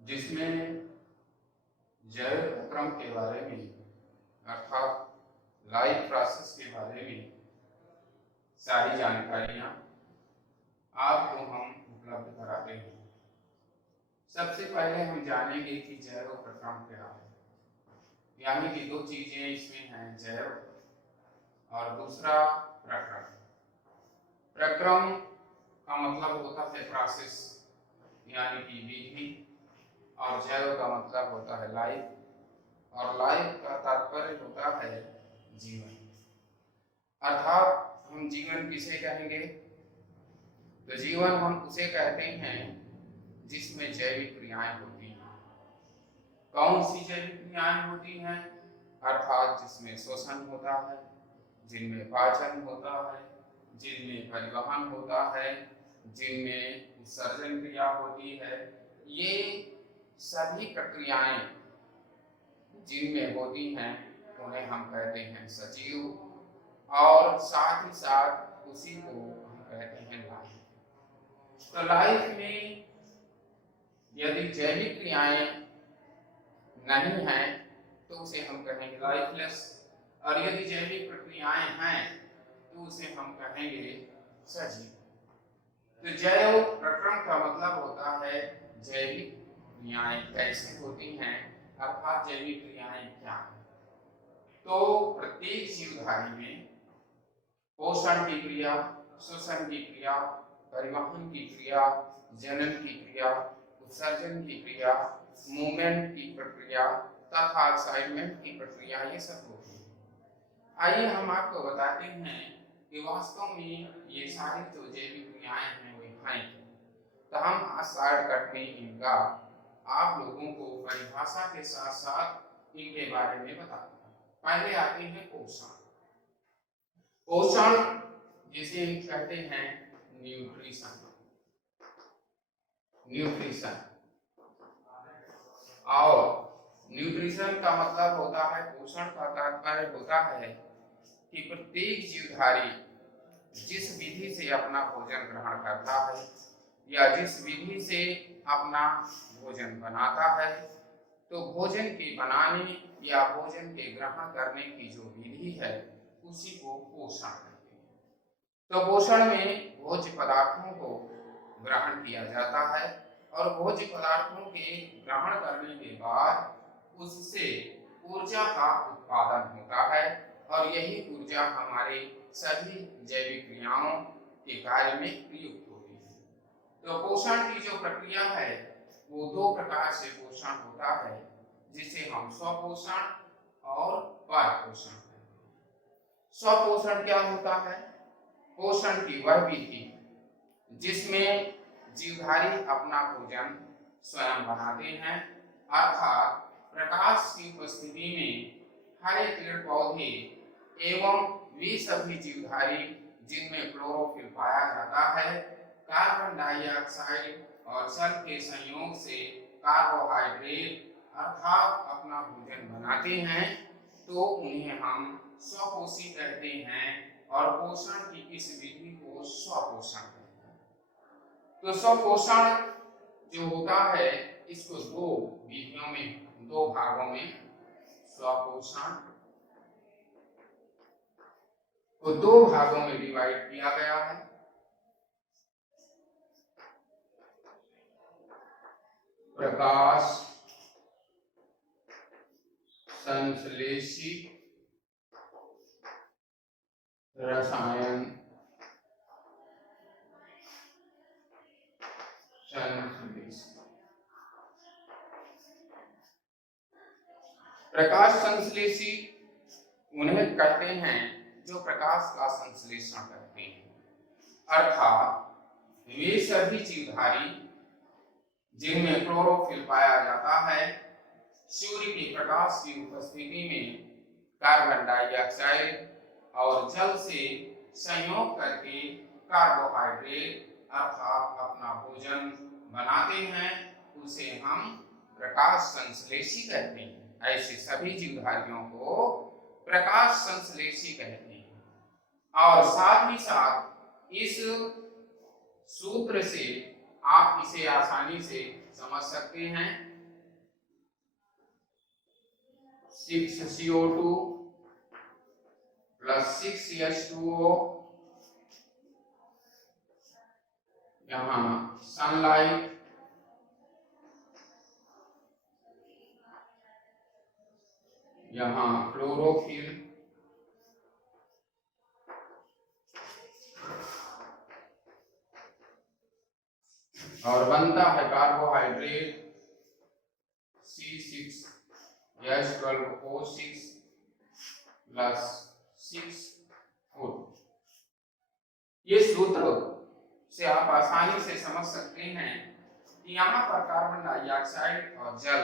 जिसमें जैव उपक्रम के बारे में अर्थात लाइफ प्रोसेस के बारे में सारी जानकारियां आपको हम उपलब्ध कराते हैं। सबसे पहले हम जानेंगे कि जैव उपक्रम क्या है। यानी कि दो चीजें इसमें हैं, जैव और दूसरा प्रक्रम। प्रक्रम का मतलब होता है प्रोसेस यानी कि विधि, और जैव का मतलब होता है लाइफ, और लाइफ का तात्पर्य होता है जीवन। अर्थात हम जीवन किसे कहेंगे? तो जीवन हम उसे कहते हैं जिसमें जैविक क्रियाएं होती हैं। कौन सी जैविक क्रियाएं होती हैं? अर्थात जिसमें श्वसन होता है, जिनमें पाचन होता है, जिनमें परिवहन होता है, जिनमें उत्सर्जन क्रिया होती है। ये सभी प्रक्रियाएं जिनमें होती हैं उन्हें हम कहते हैं सजीव, और साथ ही साथ उसी को हम कहते हैं लाइफ। तो लाइफ में यदि जैविक क्रियाएं नहीं हैं तो उसे हम कहेंगे लाइफलेस, और यदि जैविक प्रक्रियाएं हैं तो उसे हम कहेंगे सजीव। तो जैव प्रक्रम का मतलब होता है जैविक क्रियाएं कैसे होती हैं, अर्थात जैविक क्रियाएं क्या हैं। तो प्रत्येक जीवधारी में पोषण की क्रिया, श्वसन की क्रिया, परिवहन की क्रिया, जनन की क्रिया, उत्सर्जन की क्रिया, मूवमेंट की प्रक्रिया तथा असाइनमेंट की प्रक्रिया, ये सब होती है। आइए हम आपको बताते हैं कि वास्तव में ये सारी जो जैविक क्रियाएं हैं वे हैं। तो हम आज शॉर्टकट में इनका आप लोगों को परिभाषा के साथ साथ इनके बारे में बताते हैं। पहले आते हैं पोषण। पोषण जिसे हम कहते हैं न्यूट्रिशन। न्यूट्रिशन और न्यूट्रिशन का मतलब होता है, पोषण का तात्पर्य होता है कि प्रत्येक जीवधारी जिस विधि से अपना भोजन ग्रहण करता है या जिस विधि से अपना भोजन बनाता है, तो भोजन के बनाने या भोजन के ग्रहण करने की जो विधि है उसी को पोषण कहते हैं। तो पोषण में भोज्य पदार्थों को ग्रहण किया जाता है, और भोज्य पदार्थों के ग्रहण करने के बाद उससे ऊर्जा का उत्पादन होता है, और यही ऊर्जा हमारे सभी जैविक क्रियाओं के कार्य में प्रयुक्त होती है। तो पोषण की जो प्रक्रिया है वो दो प्रकार से पोषण होता है, जिसे हम स्वपोषण और परपोषण कहते हैं। स्वपोषण क्या होता है? पोषण की वह विधि जिसमें जीवधारी अपना भोजन स्वयं बनाते हैं, अर्थात प्रकाश की उपस्थिति में हरे पेड़ पौधे एवं वे सभी जीवधारी जिनमें क्लोरोफिल पाया जाता है, कार्बन डाइऑक्साइड और जल के संयोग से कार्बोहाइड्रेट अर्थात अपना भोजन बनाते हैं, तो उन्हें हम स्वपोषी कहते हैं, और पोषण की इस विधि को स्वपोषण कहते हैं। तो स्वपोषण जो होता है इसको दो विधियों में, दो भागों में स्वपोषण को दो भागों में डिवाइड किया गया है। प्रकाश संश्लेषी रसायन संश्लेषी। प्रकाश संश्लेषी उन्हें कहते हैं जो प्रकाश का संश्लेषण करते हैं, अर्थात वे सभी जीवधारी जिनमें क्लोरोफिल पाया जाता है, सूर्य के प्रकाश की उपस्थिति में कार्बन डाइऑक्साइड और जल से संयोग करके कार्बोहाइड्रेट अर्थात अपना भोजन बनाते हैं, उसे हम प्रकाश संश्लेषी कहते हैं। ऐसे सभी जीवधारियों को प्रकाश संश्लेषी कहते हैं। और साथ ही साथ इस सूत्र से आप इसे आसानी से समझ सकते हैं 6CO2 प्लस 6H2O, यहाँ सनलाइट, यहाँ क्लोरोफिल, और बनता है कार्बोहाइड्रेट C6H12O6 प्लस 6O। ये सूत्र से आप आसानी से समझ सकते हैं कि यहाँ पर कार्बन डाइऑक्साइड और जल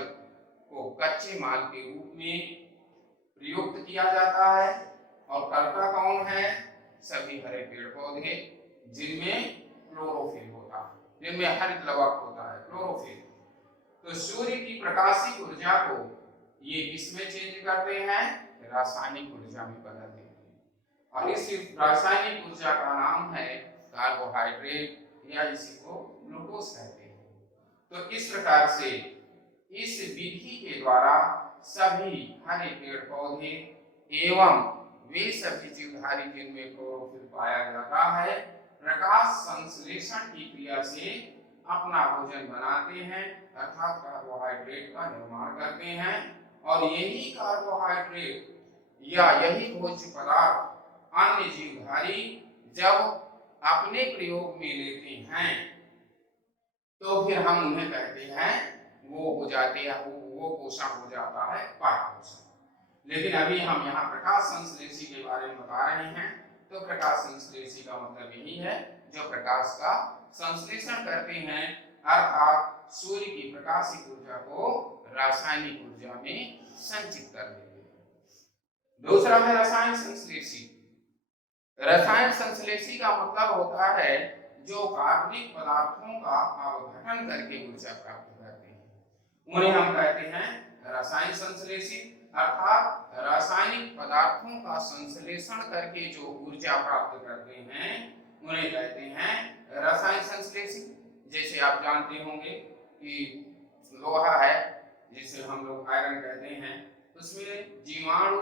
को कच्चे माल के रूप में प्रयुक्त किया जाता है, और करता कौन है? सभी हरे पेड़ पौधे जिनमें क्लोरोफिल होता है, जिनमें हरित लवक होता है, क्लोरोफिल। तो सूर्य की प्रकाशिक ऊर्जा को ये किसमें चेंज करते हैं? रासायनिक ऊर्जा में बदल देते हैं, और इस रासायनिक ऊर्जा का नाम है कार्बोहाइड्रेट, या इसी को ग्लूकोज कहते हैं। तो इस प्रकार से इस विधि के द्वारा सभी हरे पेड़ पौधे एवं वे सभी जीवधारी जिनमें क्लोरोफिल पाया जाता है, प्रकाश संश्लेषण की क्रिया से अपना भोजन बनाते हैं, अर्थात कार्बोहाइड्रेट का निर्माण करते हैं। और यही कार्बोहाइड्रेट या यही भोज्य पदार्थ अन्य जीवधारी जब अपने प्रयोग में लेते हैं तो फिर हम उन्हें कहते हैं वो हो जाते हैं, वो पोषण हो जाता है पाठ पोषण। लेकिन अभी हम यहाँ प्रकाश संश्लेषी के बारे में बता रहे हैं। तो प्रकाश संश्लेषी का मतलब यही है जो प्रकाश का संश्लेषण करते हैं, अर्थात सूर्य की प्रकाशिक ऊर्जा को रासायनिक ऊर्जा में संचित कर देते हैं। दूसरा है रसायन संश्लेषी। रसायन संश्लेषी का मतलब होता है जो कार्बनिक पदार्थों का अपघटन करके ऊर्जा प्राप्त करते हैं, उन्हें हम कहते हैं रसायन संश्लेषी। अर्थात रासायनिक पदार्थों का संश्लेषण करके जो ऊर्जा प्राप्त करते हैं उन्हें कहते हैं रसायन संश्लेषी। जैसे आप जानते होंगे कि लोहा है जिसे हम लोग आयरन कहते हैं, उसमें जीवाणु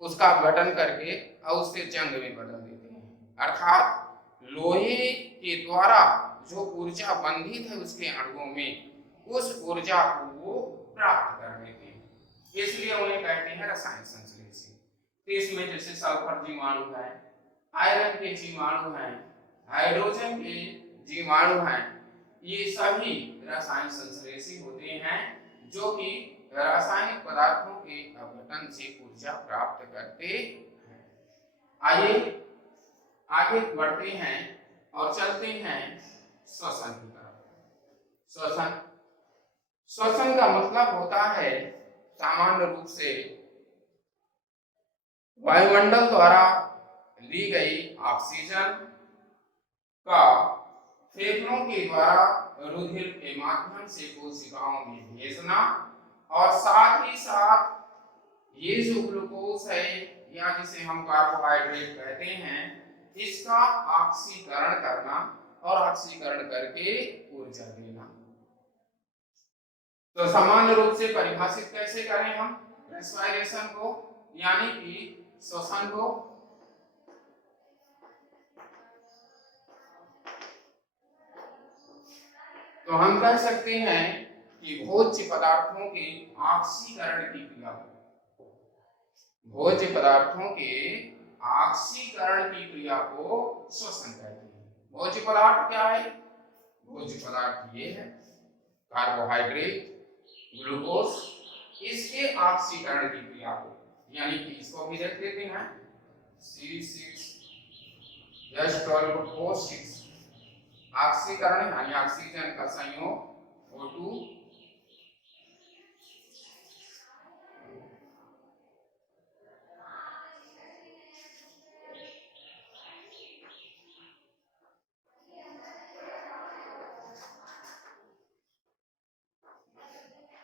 उसका अपघटन करके और उससे जंग में बदल देते हैं, अर्थात लोहे के द्वारा जो ऊर्जा बंधित है उसके अणुओं में, उस ऊर्जा को वो प्राप्त कर लेते हैं, इसलिए उन्हें कहते हैं रसायन संश्लेषी। तो इसमें जैसे सल्फर जीवाणु है, आयरन के जीवाणु हैं, हाइड्रोजन के जीवाणु हैं, ये सभी रसायन संश्लेषी होते हैं जो कि रासायनिक पदार्थों के अपघटन से ऊर्जा प्राप्त करते हैं। आइए आगे बढ़ते हैं और चलते हैं श्वसन की तरफ। श्वसन, श्वसन का मतलब होता है सामान्य रूप से वायुमंडल द्वारा ली गई ऑक्सीजन का फेफड़ों के द्वारा रुधिर के माध्यम से कोशिकाओं में भेजना, और साथ ही साथ ये जो ग्लूकोज है या जिसे हम कार्बोहाइड्रेट कहते हैं, इसका ऑक्सीकरण करना और ऑक्सीकरण करके ऊर्जा देना। तो सामान्य रूप से परिभाषित कैसे करें हम रेस्पिरेशन को, यानी कि श्वसन को? तो हम कह सकते हैं कि भोज्य पदार्थों के ऑक्सीकरण की क्रिया को, भोज्य पदार्थों के ऑक्सीकरण की क्रिया को श्वसन कहते हैं। भोज्य पदार्थ क्या है? भोज्य पदार्थ ये है कार्बोहाइड्रेट, ग्लूकोज, इसके ऑक्सीकरण की क्रिया को, यानी कि इसको भी देख देते हैं C6H12O6 ऑक्सीकरण यानी ऑक्सीजन का संयोग O2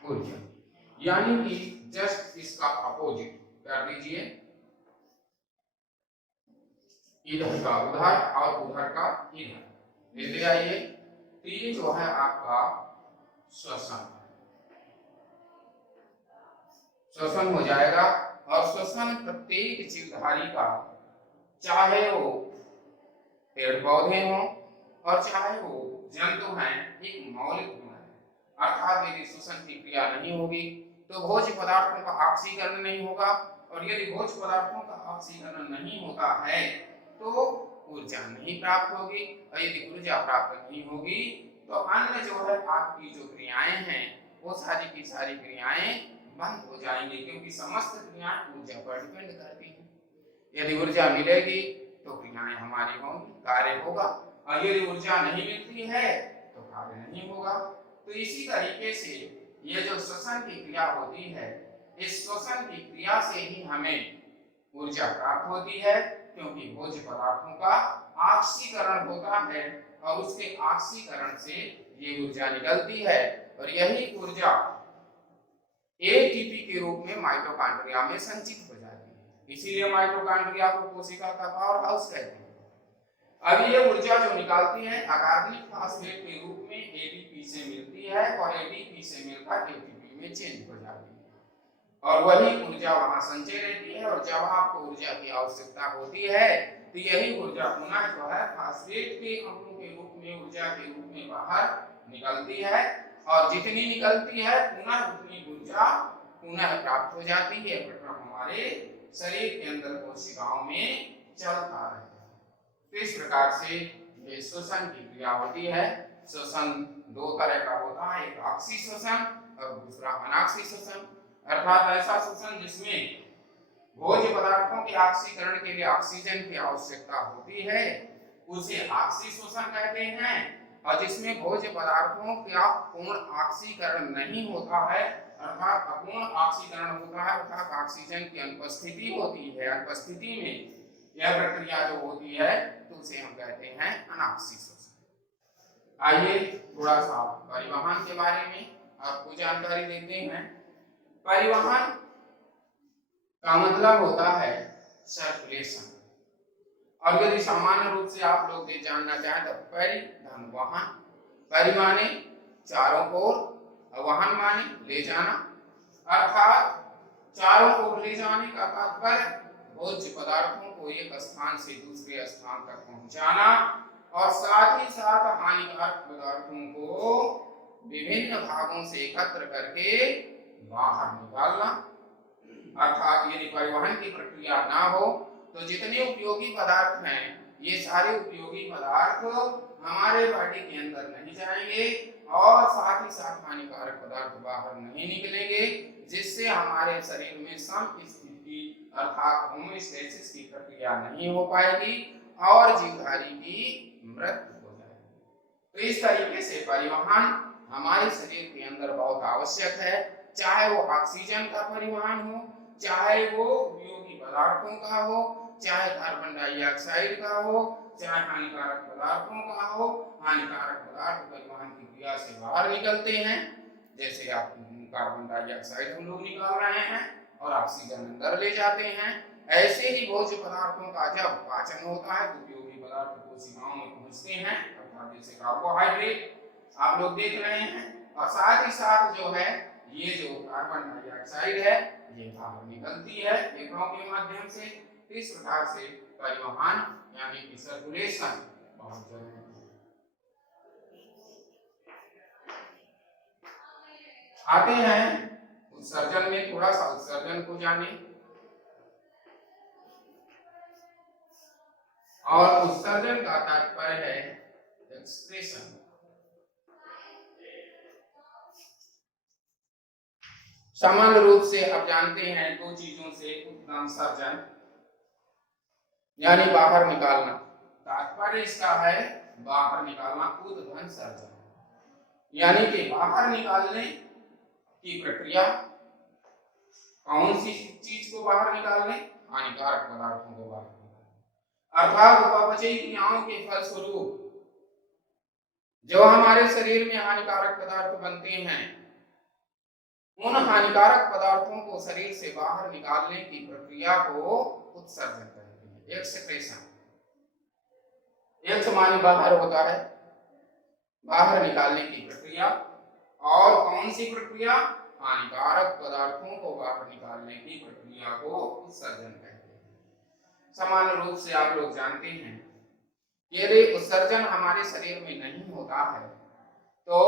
ऊर्जा, यानी कि जस्ट इसका अपोजिट कर दीजिए, इधर का उधर और उधर का इधर लेते आइए। तो ये जो है आपका श्वसन, श्वसन हो जाएगा। और श्वसन प्रत्येक जीवधारी का, चाहे वो पेड़ पौधे हों और चाहे वो जंतु हैं, एक मौलिक गुण है। अर्थात यदि श्वसन की क्रिया नहीं होगी तो भोज्य पदार्थों का ऑक्सीकरण नहीं होगा, और यदि भोज्य पदार्थों का ऑक्सीकरण नहीं होता है तो ऊर्जा नहीं प्राप्त होगी, और यदि ऊर्जा प्राप्त नहीं होगी तो अन्य जो है आपकी जो क्रियाएं हैं वो सारी की सारी क्रियाएं बंद हो जाएंगी, क्योंकि समस्त क्रियाएं ऊर्जा पर डिपेंड करती हैं। यदि ऊर्जा मिलेगी तो क्रियाएं हमारी होंगी, कार्य होगा, और यदि ऊर्जा नहीं मिलती है तो कार्य नहीं होगा। तो इसी तरीके से ये जो श्वसन की क्रिया होती है, इस श्वसन की क्रिया से ही हमें ऊर्जा प्राप्त होती है, क्योंकि भोज्य पदार्थों का ऑक्सीकरण होता है और उसके ऑक्सीकरण से ये ऊर्जा निकलती है, और यही ऊर्जा एटीपी के रूप में माइटोकॉन्ड्रिया में संचित हो जाती है। इसीलिए माइटोकॉन्ड्रिया को कोशिका का पावर हाउस कहते हैं। अब ये ऊर्जा जो निकालती है अकार्बनिक फास्फेट के रूप में एटीपी से मिलती है, और एटीपी से मिलकर एटीपी में चेंज हो जाती है, और वही ऊर्जा वहां संचय रहती है। और जब आपको ऊर्जा की आवश्यकता होती है तो यही ऊर्जा पुनः जो है फास्फेट के अणुओं के रूप में ऊर्जा के रूप में बाहर निकलती है, और जितनी निकलती है पुनः उतनी ऊर्जा पुनः प्राप्त हो जाती है, मतलब हमारे शरीर के अंदर कोशिकाओं में चलता रहता है। तो इस प्रकार से ये श्वसन की क्रिया होती है। श्वसन दो तरह का होता है, एक ऑक्सी श्वसन और दूसरा अनाक्सी श्वसन, अर्थात ऐसा श्वसन जिसमें भोज्य पदार्थों के ऑक्सीकरण के लिए ऑक्सीजन की आवश्यकता होती है उसे ऑक्सी श्वसन कहते हैं, और जिसमें भोज्य पदार्थों का पूर्ण ऑक्सीकरण नहीं होता है, अर्थात अपूर्ण ऑक्सीकरण होता है, अर्थात ऑक्सीजन की अनुपस्थिति होती है, अनुपस्थिति में यह प्रक्रिया जो होती है तो उसे हम कहते हैं अनाक्सी श्वसन। आइए थोड़ा सा परिवहन के बारे में आपको जानकारी देते हैं। परिवहन का मतलब होता है सर्कुलेशन, और यदि सामान्य रूप से आप लोग ये जानना चाहें तो परिवहन, परि माने चारों ओर, वहन माने ले जाना, अर्थात चारों ओर ले जाने का तात्पर्य भोज्य पदार्थों को एक स्थान से दूसरे स्थान तक पहुंचाना, और साथ ही साथ हानिकारक पदार्थों को विभिन्न भागों से एकत्र करके बाहर निकालना। अर्थात यदि परिवहन की प्रक्रिया ना हो तो जितने उपयोगी पदार्थ हैं ये सारे उपयोगी पदार्थ हमारे बॉडी के अंदर नहीं जाएंगे, और साथ ही साथ हानिकारक पदार्थ बाहर नहीं निकलेंगे, जिससे हमारे शरीर में समस्थिति अर्थात होमोस्टेसिस की प्रक्रिया नहीं हो पाएगी और जीवधारी की मृत्यु हो जाएगी। तो इस तरीके से परिवहन हमारे शरीर के अंदर बहुत आवश्यक है, चाहे वो ऑक्सीजन का परिवहन हो, चाहे वो उपयोगी पदार्थों का हो, चाहे कार्बन डाइऑक्साइड का हो, चाहे हानिकारक पदार्थों का हो। हानिकारक पदार्थ परिवहन की क्रिया से बाहर निकलते हैं, जैसे आप कार्बन डाइऑक्साइड हम लोग निकाल रहे हैं और ऑक्सीजन अंदर ले जाते हैं। ऐसे ही भोज्य पदार्थों का जब पाचन होता है तो उपयोगी पदार्थ कोशिकाओं में पहुंचते हैं, अर्थात जैसे कार्बोहाइड्रेट आप लोग देख रहे हैं, और साथ ही साथ जो है ये जो कार्बन डाइऑक्साइड है ये बाहर निकलती है फेफड़ों के माध्यम से। इस प्रकार से परिवहन यानी कि सर्कुलेशन बहुत जरूरी है। आते हैं उत्सर्जन में, थोड़ा सा उत्सर्जन को जाने। और उत्सर्जन का तात्पर्य है एक्सप्रेशन। सामान्य रूप से आप जानते हैं दो चीजों से उत्सर्जन यानी बाहर निकालना, तात्पर्य इसका है बाहर निकालना, उद्घन सर्जन यानी कि बाहर निकालने की प्रक्रिया। कौन सी चीज को बाहर निकालने? हानिकारक पदार्थों को बाहर निकालने, अर्थात अपचयी क्रियाओं के फलस्वरूप जो हमारे शरीर में हानिकारक पदार्थ बनते हैं उन हानिकारक पदार्थों को शरीर से बाहर निकालने की प्रक्रिया को उत्सर्जन कहते हैं, एक्सक्रेशन। एक्स माने बाहर होता है, बाहर निकालने की प्रक्रिया। और कौन सी प्रक्रिया? हानिकारक पदार्थों को बाहर निकालने की प्रक्रिया को उत्सर्जन कहते हैं। सामान्य रूप से आप लोग जानते हैं कि यदि उत्सर्जन हमारे शरीर में नहीं होता है तो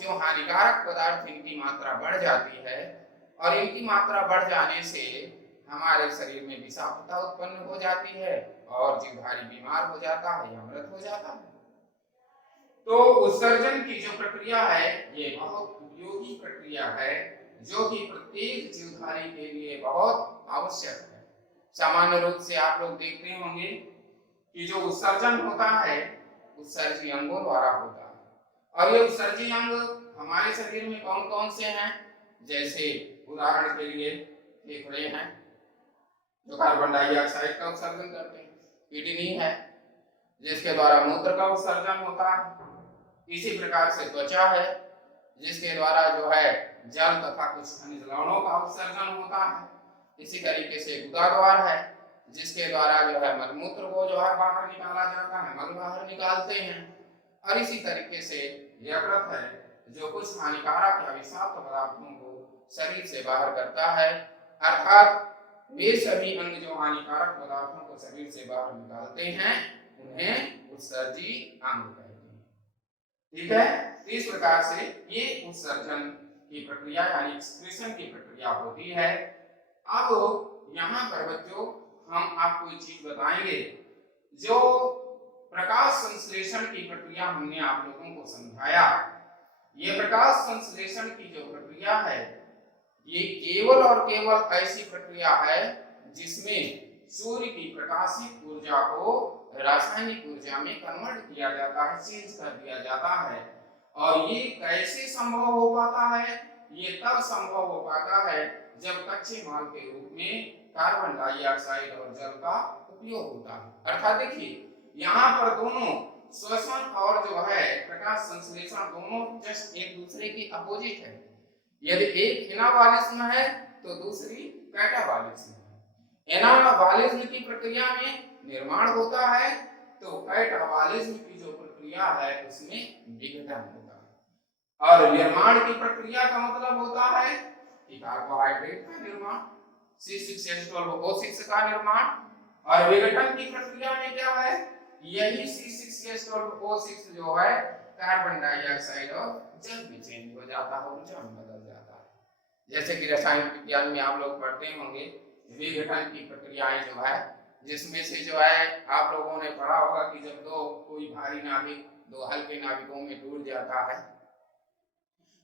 जो हानिकारक पदार्थ इनकी मात्रा बढ़ जाती है और इनकी मात्रा बढ़ जाने से हमारे शरीर में विषाक्तता उत्पन्न हो जाती है और जीवधारी बीमार हो जाता है या मृत हो जाता है। तो उत्सर्जन की जो प्रक्रिया है ये बहुत उपयोगी प्रक्रिया है जो कि प्रत्येक जीवधारी के लिए बहुत आवश्यक है। सामान्य रूप से आप लोग देखते होंगे कि जो उत्सर्जन होता है उत्सर्जी अंगों द्वारा होता है और ये उत्सर्जी अंग हमारे शरीर में कौन कौन से हैं, जैसे उदाहरण के लिए फेफड़े हैं जो कार्बन डाइऑक्साइड का उत्सर्जन करते हैं, किडनी है जिसके द्वारा मूत्र का उत्सर्जन होता है, इसी प्रकार से त्वचा है जिसके द्वारा जो है जल तथा कुछ खनिज लवणों का उत्सर्जन होता है, इसी तरीके से गुदाद्वार है जिसके द्वारा जो है मलमूत्र को जो है बाहर निकाला जाता है, मल बाहर निकालते हैं, और इसी तरीके से यकृत है जो कुछ हानिकारक या विषाक्त पदार्थों को शरीर से बाहर करता है। अर्थात वे सभी अंग जो हानिकारक पदार्थों को शरीर से बाहर निकालते हैं उन्हें उत्सर्जी अंग कहते हैं। ठीक है, इस प्रकार से ये उत्सर्जन की प्रक्रिया यानी एक्सक्रीशन की प्रक्रिया होती है। अब यहाँ पर बच्चों हम आपको एक चीज बताएंगे, जो प्रकाश संश्लेषण की प्रक्रिया हमने आप लोगों को समझाया, ये प्रकाश संश्लेषण की जो प्रक्रिया है ये केवल और केवल ऐसी प्रक्रिया है जिसमें सूर्य की प्रकाशित ऊर्जा को रासायनिक ऊर्जा में कन्वर्ट किया जाता है, चेंज कर दिया जाता है। और ये कैसे संभव हो पाता है? ये तब संभव हो पाता है जब कच्चे माल के रूप में कार्बन डाइऑक्साइड और जल का उपयोग होता है। अर्थात देखिए यहाँ पर दोनों श्वसन और जो है प्रकाश संश्लेषण दोनों जस्ट एक दूसरे की अपोजिट है। यदि एक एनाबालिज्म है तो दूसरी कैटाबालिज्म है। एनाबालिज्म की प्रक्रिया में निर्माण होता है तो कैटाबालिज्म की जो प्रक्रिया है उसमें विघटन होता है। और निर्माण की प्रक्रिया का मतलब होता है कि कार्बोहाइड्रेट का निर्माण, C6H12O6 का निर्माण, और विघटन की प्रक्रिया में क्या है, यही C6H12O6 जो है कार्बन डाइऑक्साइड और जल में चेंज हो जाता है, ऊर्जा में बदल जाता है। जैसे कि रसायन विज्ञान में आप लोग पढ़ते होंगे विघटन की प्रक्रियाएं जो है, जिसमें से जो है आप लोगों ने पढ़ा होगा कि जब कोई भारी नाभिक दो हल्के नाभिकों में टूट जाता है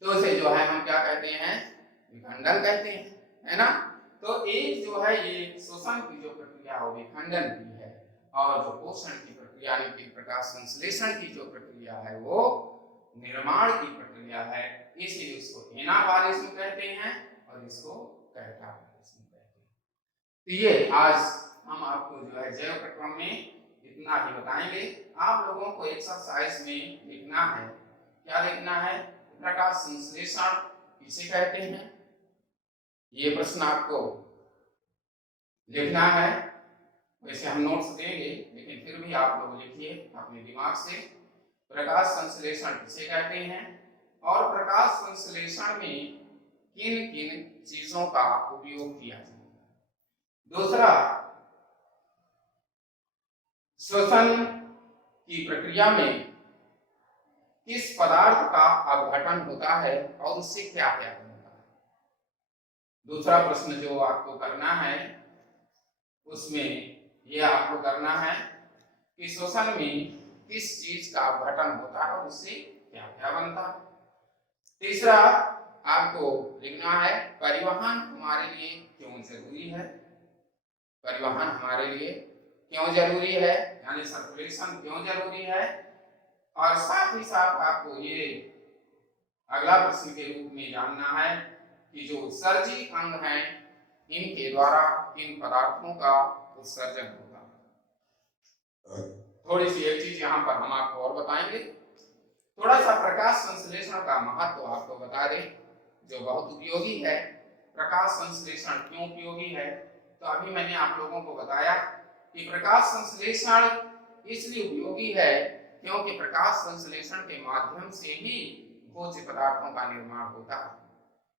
तो उसे जो है हम क्या कहते हैं, विखंडन कहते हैं, है ना। तो एक जो है ये शोषण की जो प्रक्रिया हो विखंडन की है, और जो पोषण की प्रक्रिया यानी प्रकाश संश्लेषण की जो प्रक्रिया है वो निर्माण की प्रक्रिया है। इसीलिए इसको एनाबालिज्म कहते हैं और इसको कैटाबालिज्म कहते हैं। तो ये आज हम आपको जो है जैव प्रक्रम में इतना ही बताएंगे। आप लोगों को एक्सरसाइज में लिखना है, क्या लिखना है, प्रकाश संश्लेषण किसे कहते हैं, ये प्रश्न आपको लिखना है। वैसे हम नोट्स देंगे लेकिन फिर भी आप लोग लिखिए अपने दिमाग से, प्रकाश संश्लेषण किसे कहते हैं और प्रकाश संश्लेषण में किन किन चीजों का उपयोग किया जाता है। दूसरा, श्वसन की प्रक्रिया में किस पदार्थ का अपघटन होता है और उससे क्या क्या होता है। दूसरा प्रश्न जो आपको करना है उसमें यह आपको करना है कि श्वसन में किस चीज का अपघटन होता है और उससे क्या क्या बनता है। तीसरा आपको लिखना है परिवहन हमारे लिए क्यों जरूरी है, परिवहन हमारे लिए क्यों जरूरी है, यानी सर्कुलेशन क्यों जरूरी है। और साथ ही साथ आपको ये अगला प्रश्न के रूप में जानना है कि जो उत्सर्जी अंग हैं इनके द्वारा किन पदार्थों का उत्सर्जन होता है। थोड़ी सी एक चीज यहाँ पर हम आपको और बताएंगे, थोड़ा सा प्रकाश संश्लेषण का महत्व आपको बता दें जो बहुत उपयोगी है। प्रकाश संश्लेषण क्यों उपयोगी है, तो अभी मैंने आप लोगों को बताया कि प्रकाश संश्लेषण इसलिए उपयोगी है क्योंकि प्रकाश संश्लेषण के माध्यम से ही भोज्य पदार्थों का निर्माण होता है।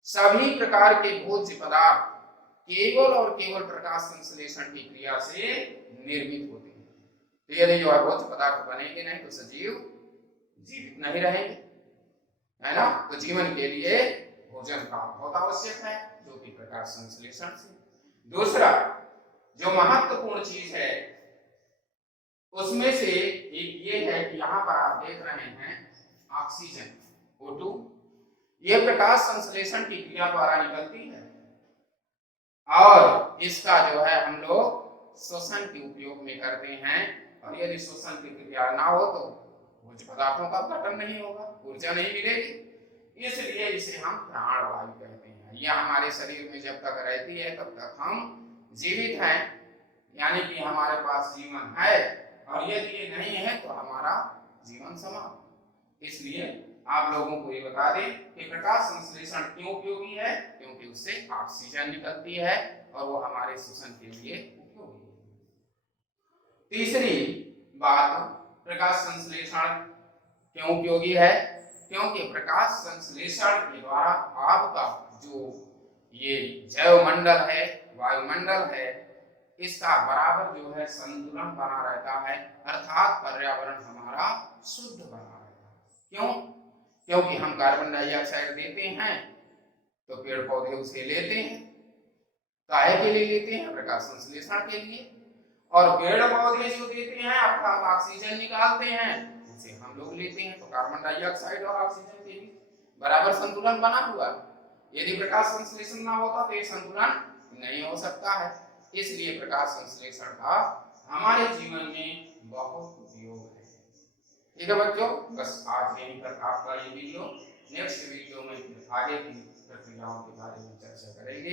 सभी प्रकार के भोज्य पदार्थ केवल और केवल प्रकाश संश्लेषण की क्रिया से निर्मित होते हैं। तो यदि जो है भोज्य पदार्थ बनेंगे नहीं तो सजीव जीवित नहीं रहेंगे, है ना। तो जीवन के लिए भोजन का बहुत आवश्यक है, जो कि प्रकाश संश्लेषण से। दूसरा जो महत्वपूर्ण चीज है उसमें से एक ये है कि यहाँ पर आप देख रहे हैं ऑक्सीजन O2, ये प्रकाश संश्लेषण की क्रिया द्वारा निकलती है और इसका जो है हम लोग श्वसन के उपयोग में करते हैं। और यदि श्वसन की क्रिया ना हो तो भोज्य पदार्थों का गठन नहीं होगा, ऊर्जा नहीं मिलेगी, इसलिए इसे हम प्राणवायु कहते हैं। यह हमारे शरीर में जब तक रहती है तब तक हम जीवित हैं, यानी कि हमारे पास जीवन है, और यदि ये नहीं है तो हमारा जीवन समाप्त। इसलिए आप लोगों को ये बता दें कि प्रकाश संश्लेषण क्यों उपयोगी है, क्योंकि उससे ऑक्सीजन निकलती है और वो हमारे श्वसन के लिए उपयोगी है। तीसरी बात, प्रकाश संश्लेषण क्यों उपयोगी है, क्योंकि प्रकाश संश्लेषण के द्वारा आपका जो ये जैव मंडल है, वायुमंडल है, इसका बराबर जो है संतुलन बना रहता है, अर्थात पर्यावरण हमारा शुद्ध बना रहता है। क्यों? क्योंकि हम कार्बन डाइऑक्साइड देते हैं तो पेड़ पौधे उसे लेते हैं, काहे के लिए लेते हैं? प्रकाश संश्लेषण के लिए। और पेड़ पौधे जो देते हैं अर्थात ऑक्सीजन निकालते हैं, उसे हम लोग लेते हैं, तो कार्बन डाइऑक्साइड और ऑक्सीजन के बीच बराबर संतुलन बना हुआ। यदि प्रकाश संश्लेषण ना होता तो ये संतुलन नहीं हो सकता है। इसलिए प्रकाश संश्लेषण का हमारे जीवन में बहुत उपयोग है। ठीक है बच्चों, बस आज यहीं पर आपका ये वीडियो, नेक्स्ट वीडियो में आगे की प्रक्रियाओं के बारे में चर्चा करेंगे।